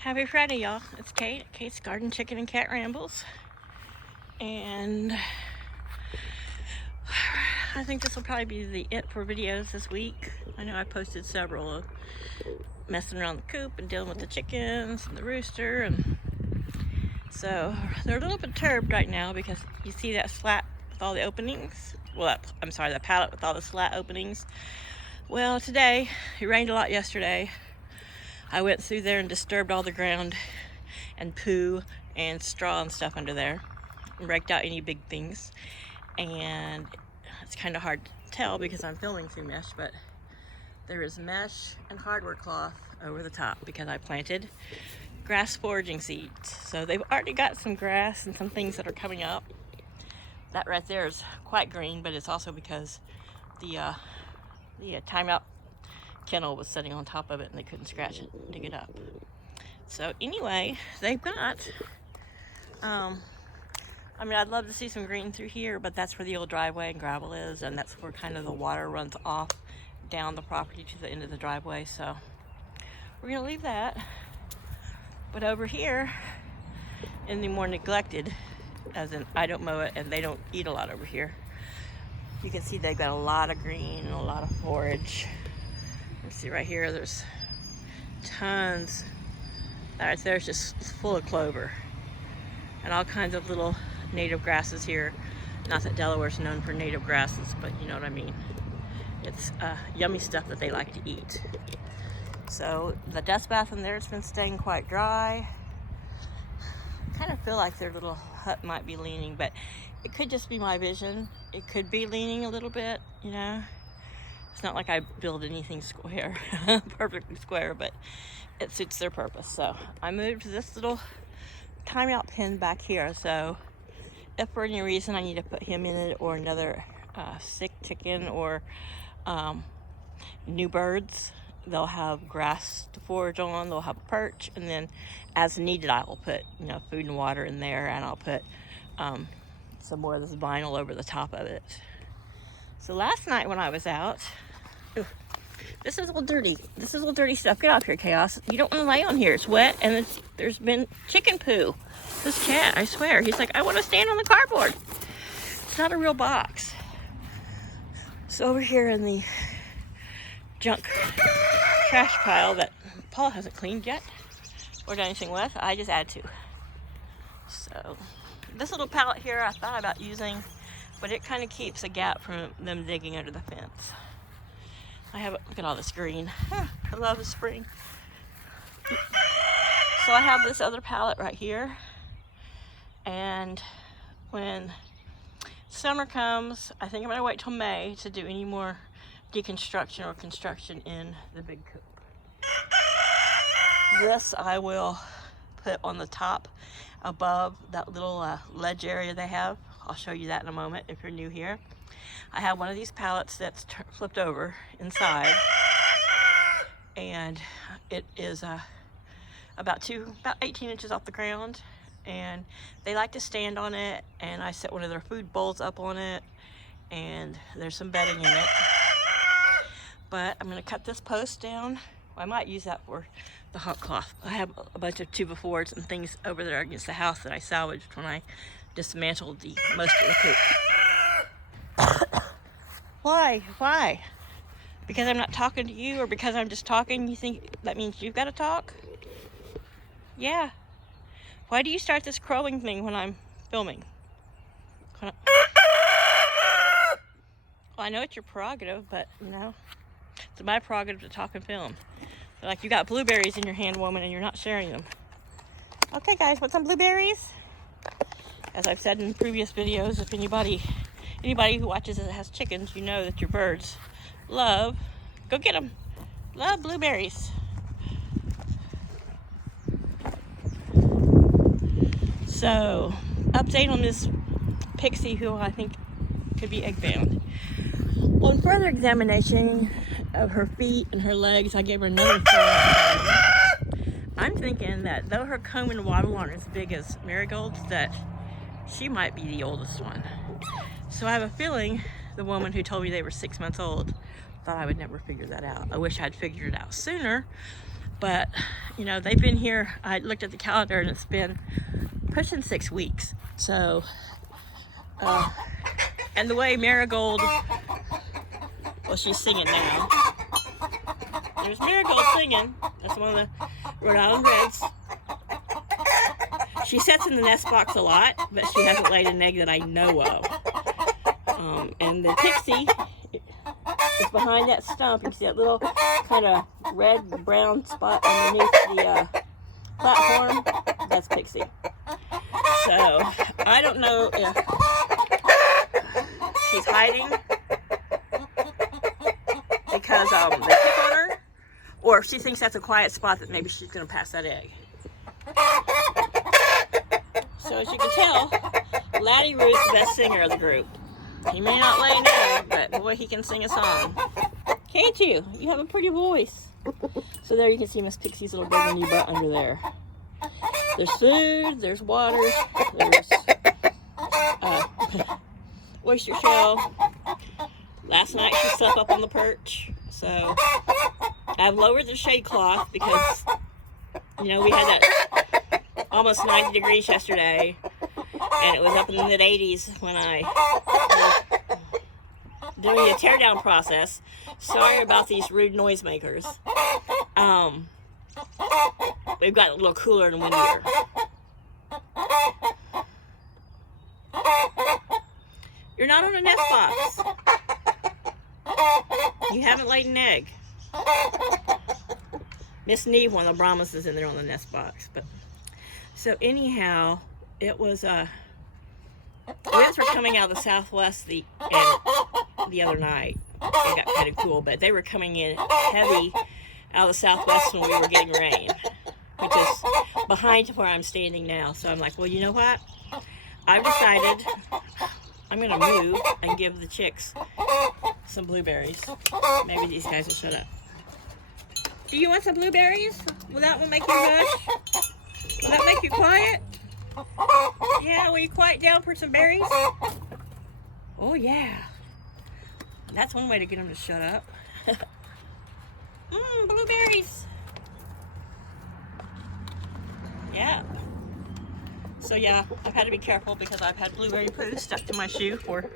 Happy Friday, y'all. It's Kate. Kate's Garden Chicken and Cat Rambles. And I think this will probably be it for videos this week. I know I posted several of messing around the coop and dealing with the chickens and the rooster. And so they're a little perturbed right now because you see that slat with all the openings? Well, I'm sorry, that pallet with all the slat openings. Well, today, it rained a lot yesterday. I went through there and disturbed all the ground and poo and straw and stuff under there and raked out any big things. And it's kind of hard to tell because I'm filming through mesh, but there is mesh and hardware cloth over the top because I planted grass foraging seeds. So they've already got some grass and some things that are coming up. That right there is quite green, but it's also because the timeout kennel was sitting on top of it and they couldn't scratch it and dig it up. So anyway, they've got I mean, I'd love to see some green through here, but that's where the old driveway and gravel is, and that's where kind of the water runs off down the property to the end of the driveway. So we're gonna leave that. But over here in the more neglected, as in I don't mow it and they don't eat a lot over here, you can see they've got a lot of green and a lot of forage. You see right here, there's tons. That right there is just full of clover and all kinds of little native grasses here. Not that Delaware's known for native grasses, but you know what I mean. It's yummy stuff that they like to eat. So the dust bath in there has been staying quite dry. I kind of feel like their little hut might be leaning, but it could just be my vision. It could be leaning a little bit, you know. It's not like I build anything square, perfectly square, but it suits their purpose. So I moved this little timeout pin back here. So if for any reason I need to put him in it or another sick chicken or new birds, they'll have grass to forage on, they'll have a perch, and then as needed I will put, you know, food and water in there, and I'll put some more of this vinyl over the top of it. So last night when I was out, this is all dirty. This is all dirty stuff. Get off here, Chaos. You don't want to lay on here. It's wet, and there's been chicken poo. This cat, I swear, he's like, I want to stand on the cardboard. It's not a real box. So over here in the junk trash pile that Paul hasn't cleaned yet or done anything with, I just add to. So this little pallet here I thought about using, but it kind of keeps a gap from them digging under the fence. Look at all this green. I love the spring. So I have this other pallet right here, and when summer comes, I think I'm gonna wait till May to do any more deconstruction or construction in the big coop. This I will put on the top above that little ledge area they have. I'll show you that in a moment if you're new here. I have one of these pallets that's flipped over inside, and it is about 18 inches off the ground, and they like to stand on it, and I set one of their food bowls up on it, and there's some bedding in it. But I'm gonna cut this post down. I might use that for the hot cloth. I have a bunch of 2x4s and things over there against the house that I salvaged when I dismantled most of the coop. Why? Because I'm not talking to you, or because I'm just talking, you think that means you've got to talk? Yeah. Why do you start this crowing thing when I'm filming? Well, I know it's your prerogative, but you know, it's my prerogative to talk and film. They're like, you got blueberries in your hand, woman, and you're not sharing them. Okay, guys, want some blueberries? As I've said in previous videos, if anybody who watches it has chickens, you know that your birds love, go get them, love blueberries. So, update on this Pixie, who I think could be egg bound. On further examination of her feet and her legs, I gave her another thought. I'm thinking that though her comb and waddle aren't as big as Marigold's, that she might be the oldest one. So I have a feeling the woman who told me they were 6 months old thought I would never figure that out. I wish I'd figured it out sooner, But, you know, they've been here. I looked at the calendar and it's been pushing 6 weeks. So, and the way Marigold, well, she's singing now. There's Marigold singing. That's one of the Rhode Island Reds. She sits in the nest box a lot, but she hasn't laid an egg that I know of. And the Pixie is behind that stump. You see that little kind of red-brown spot underneath the platform? That's Pixie. So, I don't know if she's hiding because they pick on her, or if she thinks that's a quiet spot that maybe she's going to pass that egg. So as you can tell, Laddie Root's the best singer of the group. He may not lay an egg, but boy, he can sing a song. Can't you? You have a pretty voice. So there you can see Miss Pixie's little burgundy butt under there. There's food, there's water, there's oyster shell. Last night she slept up on the perch. So I've lowered the shade cloth because, you know, we had that almost 90 degrees yesterday, and it was up in the mid-80s when I was doing a teardown process. Sorry about these rude noisemakers. We've got a little cooler and windier. You're not on a nest box. You haven't laid an egg. Miss Neve, one of the Brahmas, is in there on the nest box. But so anyhow, it was winds were coming out of the southwest the other night. It got kind of cool, but they were coming in heavy out of the southwest when we were getting rain, which is behind where I'm standing now. So I'm like, well, you know what? I've decided I'm going to move and give the chicks some blueberries. Maybe these guys will shut up. Do you want some blueberries? Will that one make you hush? Will that make you quiet? Yeah, will you quiet down for some berries? Oh, yeah. That's one way to get them to shut up. Blueberries. Yeah. So, yeah, I've had to be careful because I've had blueberry poo stuck to my shoe for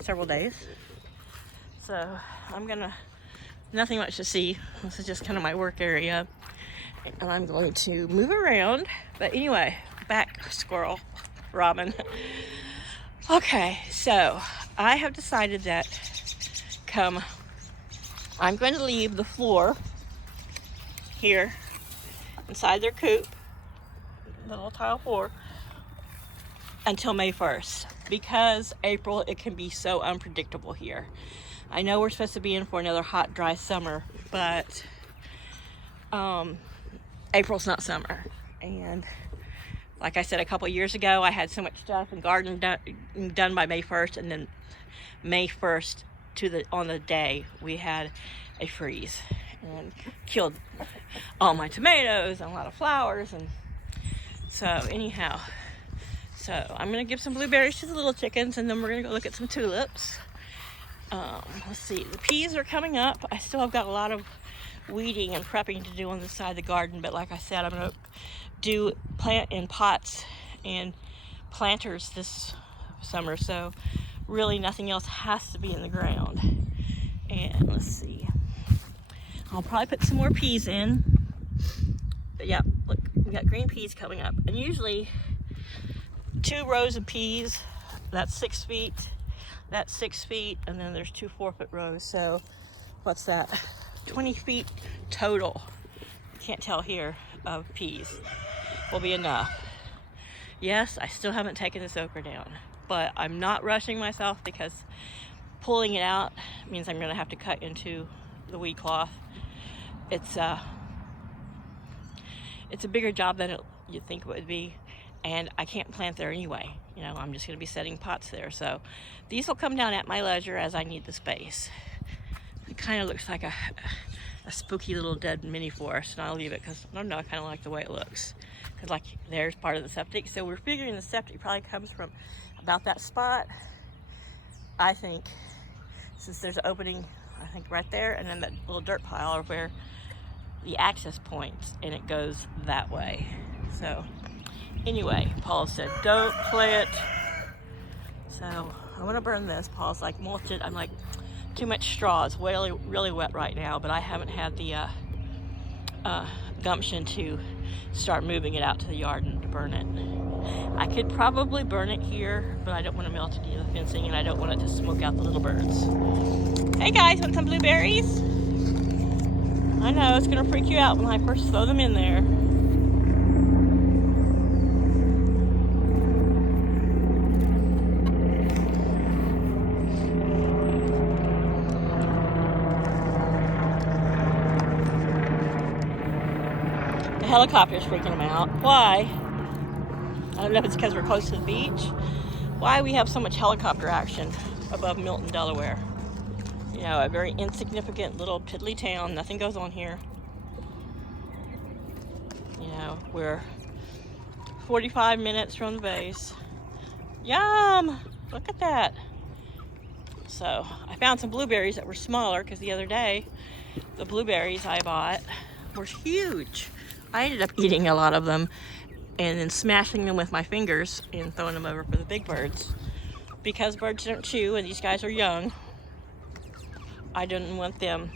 several days. So, I'm gonna, nothing much to see. This is just kind of my work area. And I'm going to move around. But anyway, back squirrel, Robin. Okay, so I have decided that I'm going to leave the floor here inside their coop, the little tile floor, until May 1st. Because April, it can be so unpredictable here. I know we're supposed to be in for another hot, dry summer, but April's not summer. And like I said a couple years ago, I had so much stuff and garden done by May 1st, and then May 1st on the day we had a freeze and killed all my tomatoes and a lot of flowers. And so anyhow, so I'm gonna give some blueberries to the little chickens, and then we're gonna go look at some tulips. Let's see, the peas are coming up. I still have got a lot of weeding and prepping to do on the side of the garden, but like I said, I'm gonna plant in pots and planters this summer, so really nothing else has to be in the ground. And let's see, I'll probably put some more peas in, but yeah, look, we got green peas coming up. And usually 2 rows of peas, that's 6 feet, that's 6 feet, and then there's 2 4-foot rows. So what's that, 20 feet total, can't tell here, of peas will be enough. Yes, I still haven't taken this okra down, but I'm not rushing myself because pulling it out means I'm going to have to cut into the weed cloth. It's a bigger job than you'd think it would be, and I can't plant there anyway. You know, I'm just going to be setting pots there. So these will come down at my leisure as I need the space. It kind of looks like a spooky little dead mini forest, and I'll leave it because I don't know, I kind of like the way it looks. Because like there's part of the septic, so we're figuring the septic probably comes from about that spot. I think since there's an opening I think right there, and then that little dirt pile are where the access points, and it goes that way. So anyway, Paul said, don't play it. So I'm gonna burn this. Paul's like, mulch it. I'm like, too much straw. It's really, really wet right now, but I haven't had the gumption to start moving it out to the yard and to burn it. I could probably burn it here, but I don't want to melt it into the fencing, and I don't want it to smoke out the little birds. Hey guys, want some blueberries? I know, it's gonna freak you out when I first throw them in there. The helicopter's freaking them out. Why? I don't know if it's because we're close to the beach. Why we have so much helicopter action above Milton, Delaware. You know, a very insignificant little piddly town. Nothing goes on here. You know, we're 45 minutes from the base. Yum! Look at that. So, I found some blueberries that were smaller because the other day, the blueberries I bought were huge. I ended up eating a lot of them and then smashing them with my fingers and throwing them over for the big birds. Because birds don't chew and these guys are young, I didn't want them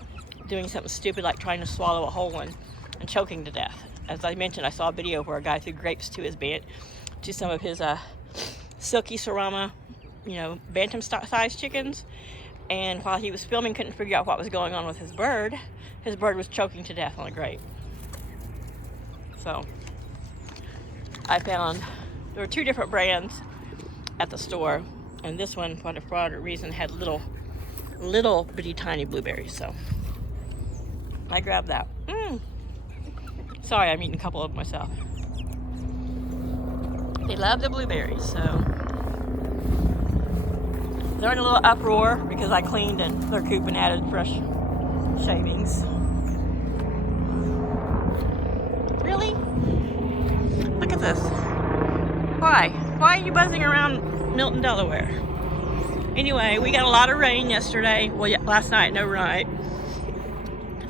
doing something stupid like trying to swallow a whole one and choking to death. As I mentioned, I saw a video where a guy threw grapes to some of his silky Serama, you know, bantam-sized chickens, and while he was filming, couldn't figure out what was going on with his bird. His bird was choking to death on a grape. So I found there were two different brands at the store, and this one, for whatever reason, had little bitty tiny blueberries, so I grabbed that. Sorry, I'm eating a couple of them myself. They love the blueberries, so they're in a little uproar because I cleaned their coop and added fresh shavings. Really? Look at this. Why? Why are you buzzing around Milton, Delaware? Anyway, we got a lot of rain yesterday. Well, yeah, last night, no right.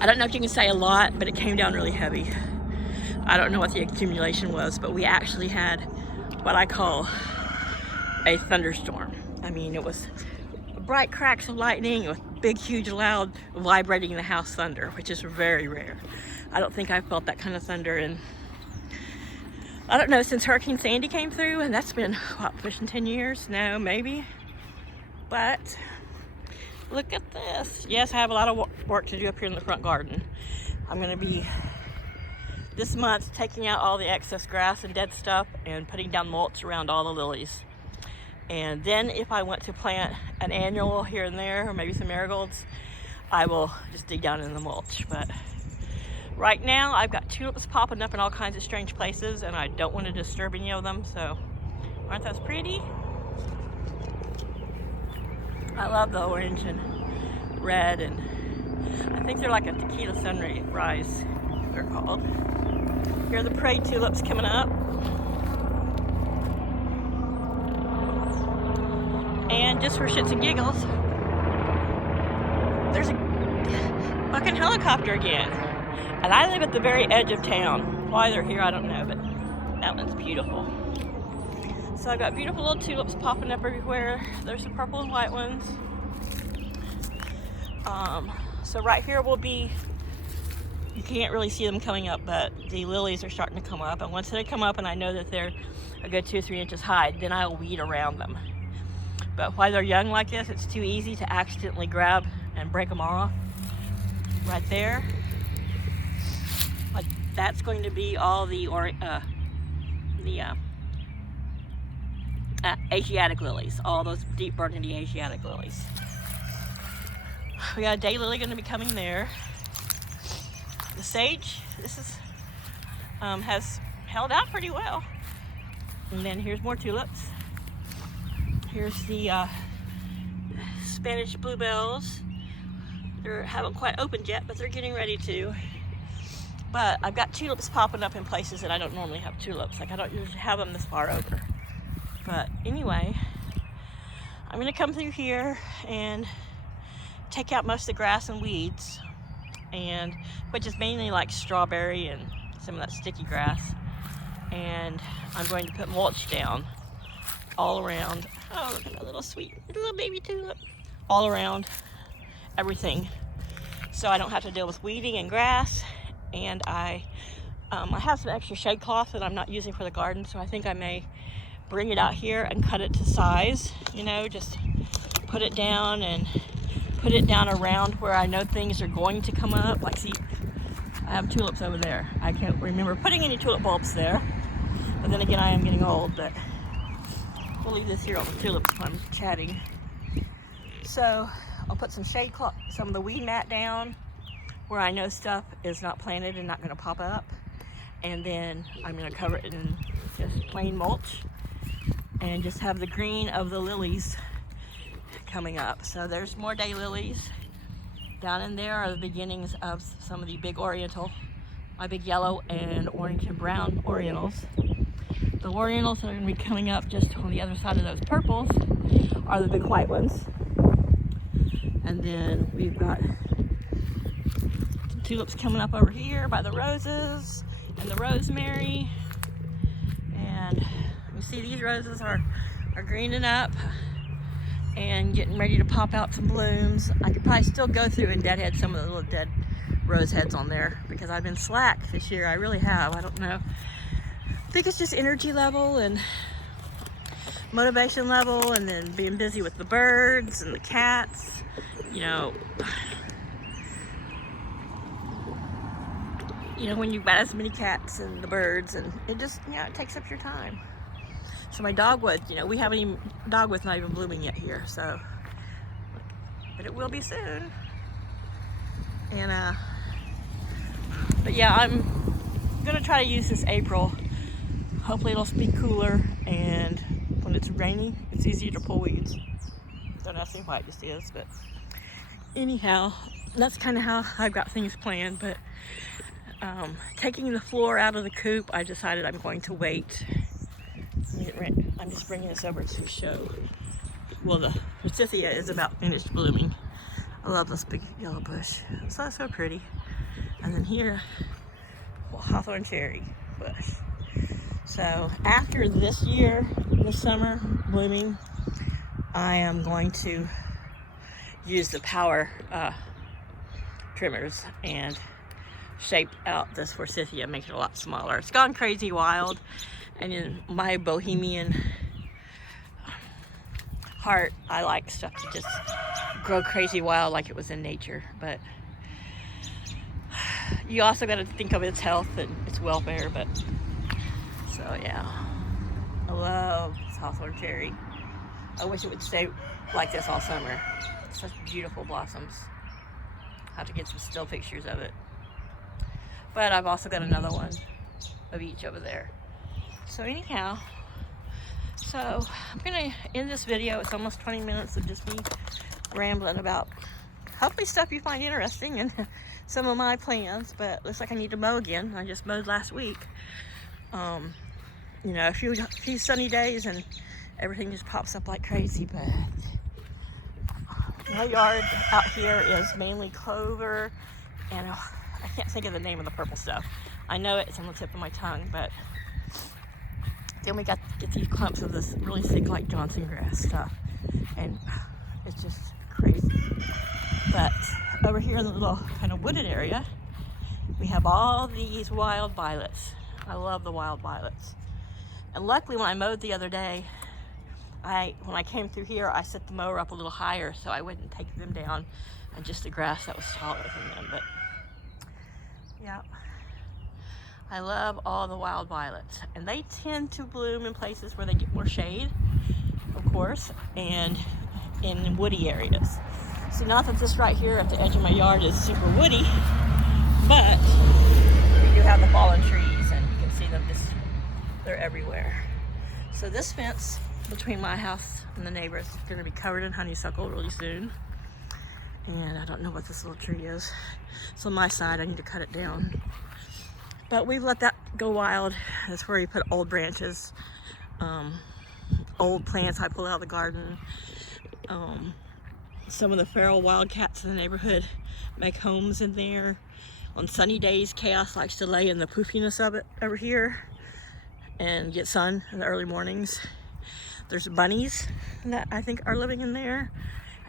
I don't know if you can say a lot, but it came down really heavy. I don't know what the accumulation was, but we actually had what I call a thunderstorm. I mean, it was bright cracks of lightning with big, huge, loud, vibrating in the house thunder, which is very rare. I don't think I've felt that kind of thunder in, I don't know, since Hurricane Sandy came through, and that's been, what, pushing 10 years? No, maybe. But look at this. Yes, I have a lot of work to do up here in the front garden. I'm going to be, this month, taking out all the excess grass and dead stuff and putting down mulch around all the lilies. And then if I want to plant an annual here and there, or maybe some marigolds, I will just dig down in the mulch. But right now, I've got tulips popping up in all kinds of strange places, and I don't want to disturb any of them, so aren't those pretty? I love the orange and red, and I think they're like a tequila sunrise, they're called. Here are the parade tulips coming up. And just for shits and giggles, there's a fucking helicopter again. And I live at the very edge of town. Why they're here, I don't know, but that one's beautiful. So I've got beautiful little tulips popping up everywhere. There's some purple and white ones. So right here will be, you can't really see them coming up, but the lilies are starting to come up. And once they come up and I know that they're a good 2 or 3 inches high, then I'll weed around them. But while they're young like this, it's too easy to accidentally grab and break them off. Right there. But that's going to be all the Asiatic lilies, all those deep burgundy Asiatic lilies. We got a daylily going to be coming there. The sage, this is has held out pretty well. And then here's more tulips. Here's the Spanish bluebells. They haven't quite opened yet, but they're getting ready to. But I've got tulips popping up in places that I don't normally have tulips. Like I don't usually have them this far over. But anyway, I'm gonna come through here and take out most of the grass and weeds, and which is mainly like strawberry and some of that sticky grass. And I'm going to put mulch down all around. Oh, look at that little sweet little baby tulip. All around everything, so I don't have to deal with weeding and grass. And I have some extra shade cloth that I'm not using for the garden, so I think I may bring it out here and cut it to size, you know, just put it down and put it down around where I know things are going to come up. Like, see, I have tulips over there. I can't remember putting any tulip bulbs there, but then again, I am getting old. But we'll leave this here on the tulips when I'm chatting. So I'll put some shade cloth, some of the weed mat down where I know stuff is not planted and not going to pop up, and then I'm going to cover it in just plain mulch and just have the green of the lilies coming up. So there's more daylilies. Down in there are the beginnings of some of the big oriental, my big yellow and orange and brown orientals. The orientals that are going to be coming up just on the other side of those purples are the big white ones. And then we've got tulips coming up over here by the roses and the rosemary. And you see these roses are greening up and getting ready to pop out some blooms. I could probably still go through and deadhead some of the little dead rose heads on there because I've been slack this year. I really have. I don't know. I think it's just energy level and motivation level, and then being busy with the birds and the cats. You know, when you've got as many cats and the birds, and it just, it takes up your time. So my dogwood, we haven't even, dogwood's not even blooming yet here, so, but it will be soon. And, but yeah, I'm gonna try to use this April. Hopefully it'll be cooler, and when it's rainy, it's easier to pull weeds. Don't ask me why it just is, but anyhow, that's kind of how I've got things planned. But taking the floor out of the coop, I decided I'm going to wait. I'm just bringing this over to show. Well, the forsythia is about finished blooming. I love this big yellow bush. It's so pretty. And then here, hawthorn cherry bush. So after this year, this summer blooming, I am going to use the power trimmers and shape out this forsythia, make it a lot smaller. It's gone crazy wild, and in my bohemian heart, I like stuff to just grow crazy wild like it was in nature. But you also got to think of its health and its welfare. But so yeah, I love this hawthorn cherry. I wish it would stay like this all summer. Such beautiful blossoms. I have to get some still pictures of it. But I've also got another one of each over there. So anyhow, so I'm gonna end this video. It's almost 20 minutes of just me rambling about hopefully stuff you find interesting and some of my plans. But looks like I need to mow again. I just mowed last week. A few sunny days and everything just pops up like crazy. But my yard out here is mainly clover, and I can't think of the name of the purple stuff. I know it's on the tip of my tongue, but then we get these clumps of this really thick, like Johnson grass stuff, and it's just crazy. But over here in the little kind of wooded area, we have all these wild violets. I love the wild violets. And luckily, when I mowed the other day, when I came through here, I set the mower up a little higher so I wouldn't take them down and just the grass that was taller than them. But yeah, I love all the wild violets, and they tend to bloom in places where they get more shade, of course, and in woody areas. See, not that this right here at the edge of my yard is super woody, but we do have the fallen trees, and you can see them they're everywhere. So this fence between my house and the neighbors is going to be covered in honeysuckle really soon. And I don't know what this little tree is. It's on my side. I need to cut it down. But we've let that go wild. That's where you put old branches, old plants I pull out of the garden. some of the feral wildcats in the neighborhood make homes in there. On sunny days, Chaos likes to lay in the poofiness of it over here and get sun in the early mornings. There's bunnies that I think are living in there.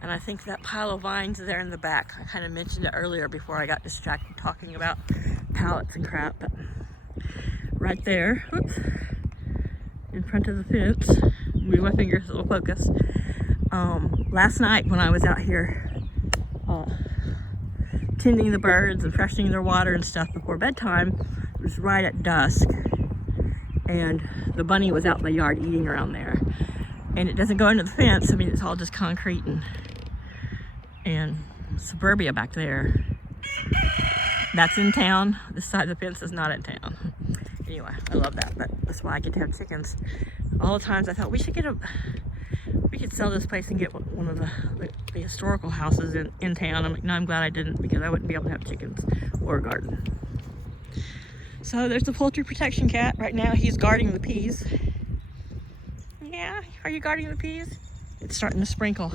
And I think that pile of vines there in the back, I kind of mentioned it earlier before I got distracted talking about pallets and crap. But right there, whoops, in front of the fence, move my fingers, it'll focus. Last night when I was out here tending the birds and freshening their water and stuff before bedtime, it was right at dusk. And the bunny was out in the yard eating around there. And it doesn't go into the fence, I mean, it's all just concrete and suburbia back there. That's in town. This side of the fence is not in town. Anyway, I love that, but that's why I get to have chickens. All the times I thought we could sell this place and get one of the historical houses in town. I'm like, no, I'm glad I didn't, because I wouldn't be able to have chickens or a garden. So there's the poultry protection cat. Right now he's guarding the peas. Yeah, are you guarding the peas? It's starting to sprinkle.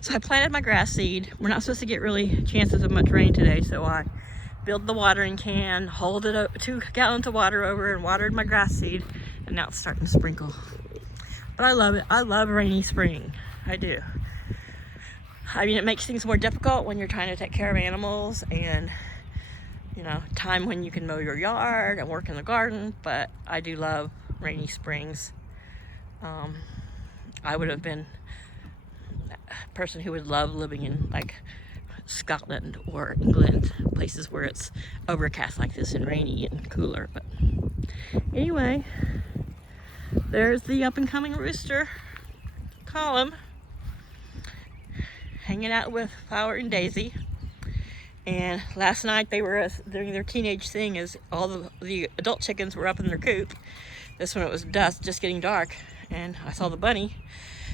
So I planted my grass seed. We're not supposed to get really chances of much rain today, so I filled the watering can, hauled it up 2 gallons of water over and watered my grass seed, and now it's starting to sprinkle. But I love it. I love rainy spring. I do. I mean, it makes things more difficult when you're trying to take care of animals and, you know, time when you can mow your yard and work in the garden, but I do love rainy springs. I would have been a person who would love living in like Scotland or England, places where it's overcast like this and rainy and cooler. But anyway, there's the up and coming rooster, Colum, hanging out with Flower and Daisy. And last night they were doing their teenage thing, as all the adult chickens were up in their coop. This one, it was dusk, just getting dark, and I saw the bunny.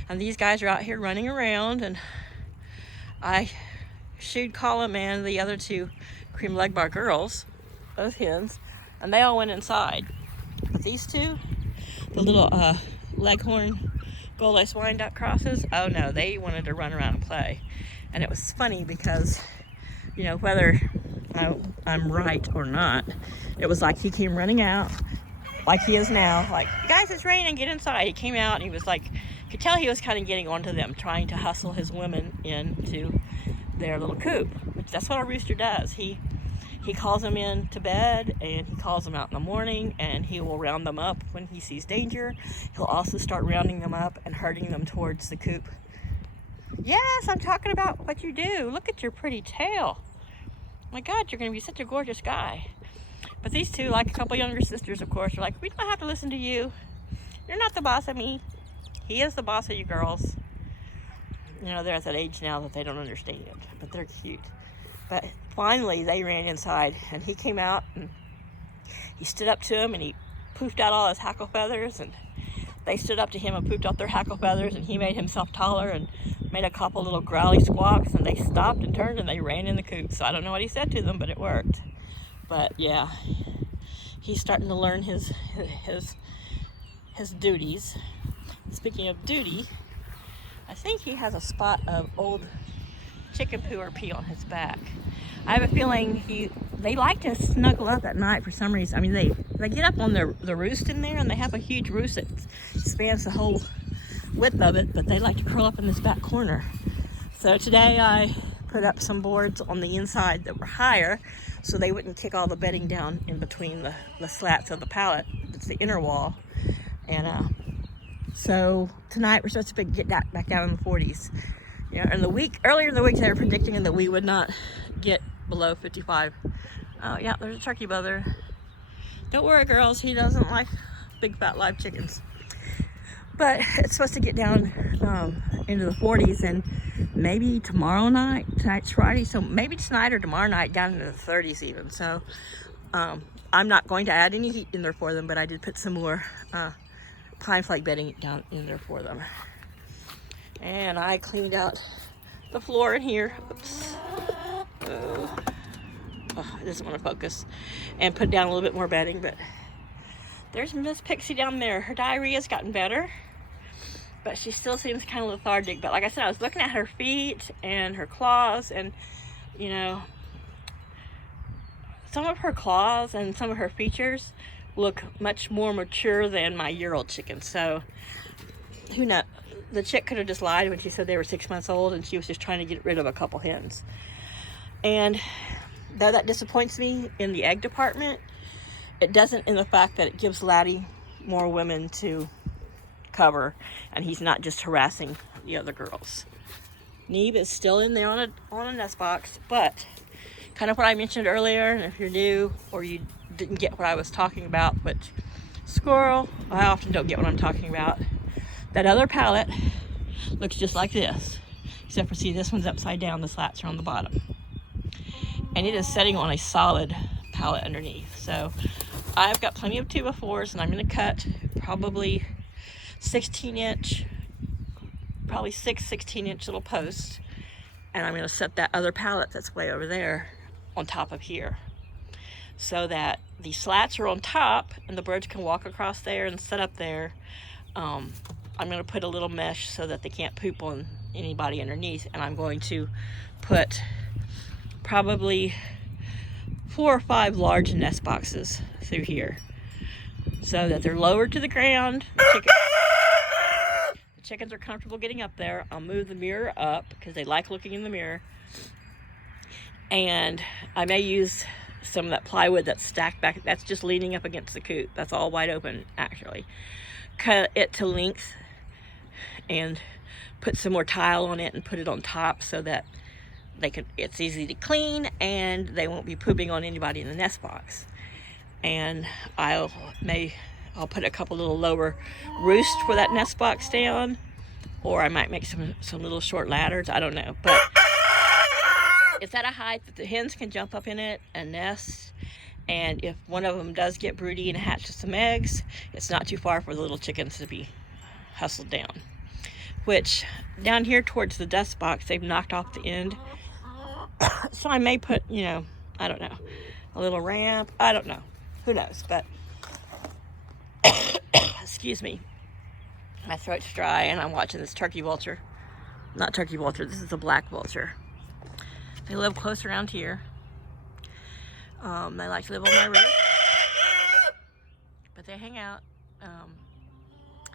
And these guys are out here running around, and I shooed Colum and the other 2 cream leg bar girls, both hens, and they all went inside. But these 2, the little leghorn gold lace Wyandotte crosses, oh no, they wanted to run around and play. And it was funny because, you know, whether I'm right or not, it was like he came running out like he is now, like, guys, it's raining, get inside. He came out and he was like, you could tell he was kind of getting onto them, trying to hustle his women into their little coop, which that's what a rooster does. He calls them in to bed, and he calls them out in the morning, and he will round them up when he sees danger. He'll also start rounding them up and herding them towards the coop. Yes, I'm talking about what you do. Look at your pretty tail. My God, you're going to be such a gorgeous guy. But these 2, like a couple younger sisters, of course, are like, we don't have to listen to you. You're not the boss of me. He is the boss of you girls. You know, they're at that age now that they don't understand, but they're cute. But finally, they ran inside, and he came out, and he stood up to him, and he poofed out all his hackle feathers, and they stood up to him and poofed out their hackle feathers, and he made himself taller and made a couple little growly squawks, and they stopped and turned, and they ran in the coop. So I don't know what he said to them, but it worked. But yeah, he's starting to learn his duties. Speaking of duty, I think he has a spot of old chicken poo or pee on his back. I have a feeling they like to snuggle up at night for some reason. I mean, they get up on the roost in there, and they have a huge roost that spans the whole width of it, but they like to curl up in this back corner. So today I put up some boards on the inside that were higher, so they wouldn't kick all the bedding down in between the slats of the pallet. It's the inner wall. And so tonight we're supposed to get back down in the 40s. You know, earlier in the week they were predicting that we would not get below 55. Oh yeah, there's a turkey brother. Don't worry, girls, he doesn't like big fat live chickens. But it's supposed to get down into the 40s, and maybe tomorrow night, tonight's Friday, so maybe tonight or tomorrow night down into the 30s even. So I'm not going to add any heat in there for them, but I did put some more pine flake bedding down in there for them. And I cleaned out the floor in here. Oops. Oh, it doesn't want to focus. And put down a little bit more bedding, but there's Miss Pixie down there. Her diarrhea's gotten better. but she still seems kind of lethargic. But like I said, I was looking at her feet and her claws, and you know, some of her claws and some of her features look much more mature than my year-old chicken. So who knows? The chick could have just lied when she said they were 6 months old, and she was just trying to get rid of a couple hens. And though that disappoints me in the egg department, it doesn't in the fact that it gives Laddie more women to cover, and he's not just harassing the other girls. Neve is still in there on a nest box, but kind of what I mentioned earlier, and if you're new or you didn't get what I was talking about, but squirrel, I often don't get what I'm talking about. That other pallet looks just like this, except for see, this one's upside down, the slats are on the bottom. And it is setting on a solid pallet underneath. So I've got plenty of 2x4s, and I'm going to cut probably 16-inch, probably 16-inch little posts, and I'm going to set that other pallet that's way over there on top of here, so that the slats are on top and the birds can walk across there and set up there. I'm going to put a little mesh so that they can't poop on anybody underneath, and I'm going to put probably 4 or 5 large nest boxes through here so that they're lower to the ground. The chickens are comfortable getting up there. I'll move the mirror up because they like looking in the mirror, and I may use some of that plywood that's stacked back, that's just leaning up against the coop, that's all wide open actually. Cut it to length and put some more tile on it and put it on top so that it's easy to clean and they won't be pooping on anybody in the nest box. And I'll put a couple little lower roosts for that nest box down, or I might make some little short ladders, I don't know, but it's at a height that the hens can jump up in it and nest, and if one of them does get broody and hatches some eggs, it's not too far for the little chickens to be hustled down. Which down here towards the dust box, they've knocked off the end, so I may put, you know, I don't know, a little ramp, I don't know, who knows, but excuse me, my throat's dry and I'm watching this turkey vulture. Not turkey vulture, this is a black vulture. They live close around here. They like to live on my roof, but they hang out.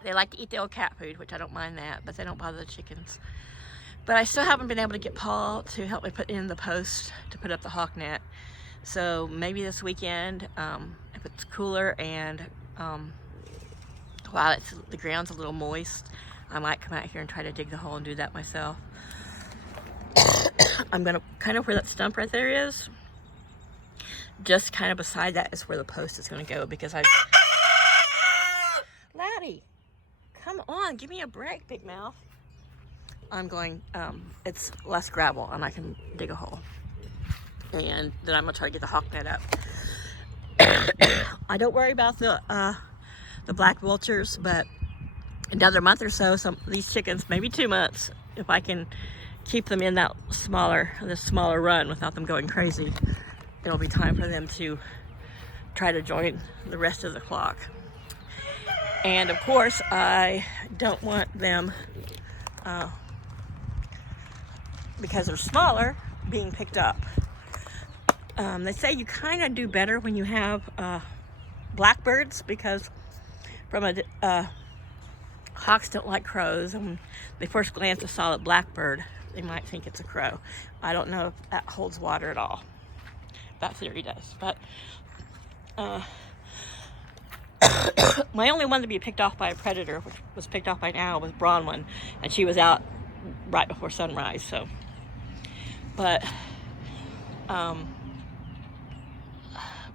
They like to eat the old cat food, which I don't mind that, but they don't bother the chickens. But I still haven't been able to get Paul to help me put in the post to put up the hawk net. So maybe this weekend, if it's cooler and while the ground's a little moist, I might come out here and try to dig the hole and do that myself. I'm gonna kind of where that stump right there is, just kind of beside that is where the post is gonna go, because Laddie, come on, give me a break, big mouth. I'm going, it's less gravel and I can dig a hole. And then I'm gonna try to get the hawk net up. I don't worry about the black vultures, but another month or so, these chickens, maybe 2 months, if I can keep them in this smaller run without them going crazy, it'll be time for them to try to join the rest of the flock. And of course, I don't want them, because they're smaller, being picked up. They say you kind of do better when you have blackbirds, because hawks don't like crows, and when they first glance at a solid blackbird, they might think it's a crow. I don't know if that holds water at all. That theory does, but my only one to be picked off by a predator, which was picked off by an owl, was Bronwyn, and she was out right before sunrise. So, but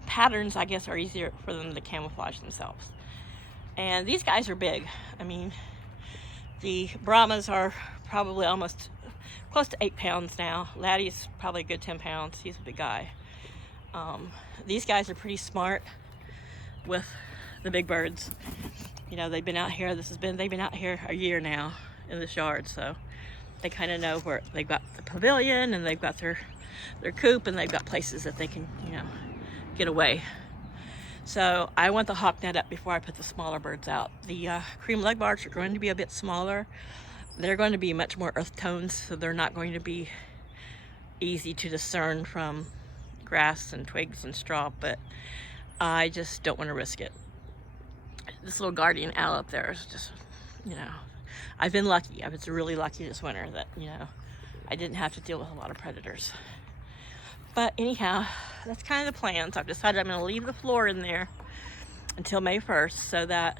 patterns, I guess, are easier for them to camouflage themselves. And these guys are big. I mean, the Brahmas are probably almost close to 8 pounds now. Laddie's probably a good 10 pounds. He's a big guy. These guys are pretty smart with the big birds. You know, they've been out here. They've been out here a year now in this yard, so they kind of know where they've got the pavilion, and they've got their coop, and they've got places that they can, you know, get away. So I want the hawk net up before I put the smaller birds out. The cream leg barks are going to be a bit smaller. They're going to be much more earth tones, so they're not going to be easy to discern from grass and twigs and straw, but I just don't want to risk it. This little guardian owl up there is just, you know, I've been lucky. I was really lucky this winter that, you know, I didn't have to deal with a lot of predators. But anyhow, that's kind of the plan. So I've decided I'm going to leave the floor in there until May 1st so that,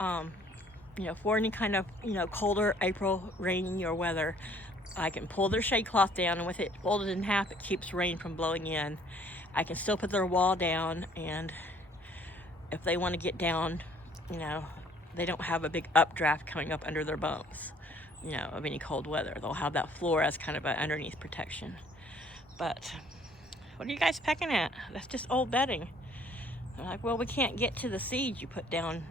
you know, for any kind of, you know, colder April rainy or weather, I can pull their shade cloth down, and with it folded in half, it keeps rain from blowing in. I can still put their wall down, and if they want to get down, you know, they don't have a big updraft coming up under their bumps, you know, of any cold weather. They'll have that floor as kind of an underneath protection. But what are you guys pecking at? That's just old bedding. I'm like, well, we can't get to the seeds you put down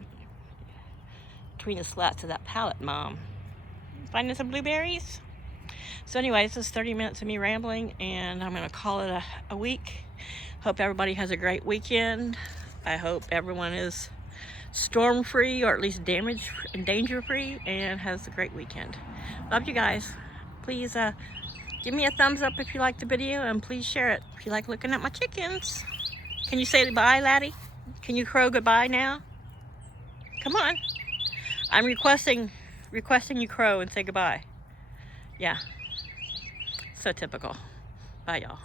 between the slats of that pallet, Mom. Finding some blueberries? So anyways, this is 30 minutes of me rambling, and I'm gonna call it a week. Hope everybody has a great weekend. I hope everyone is storm-free, or at least damage and danger-free, and has a great weekend. Love you guys. Please give me a thumbs up if you like the video, and please share it if you like looking at my chickens. Can you say goodbye, laddie? Can you crow goodbye now? Come on. I'm requesting you crow and say goodbye. Yeah. So typical. Bye, y'all.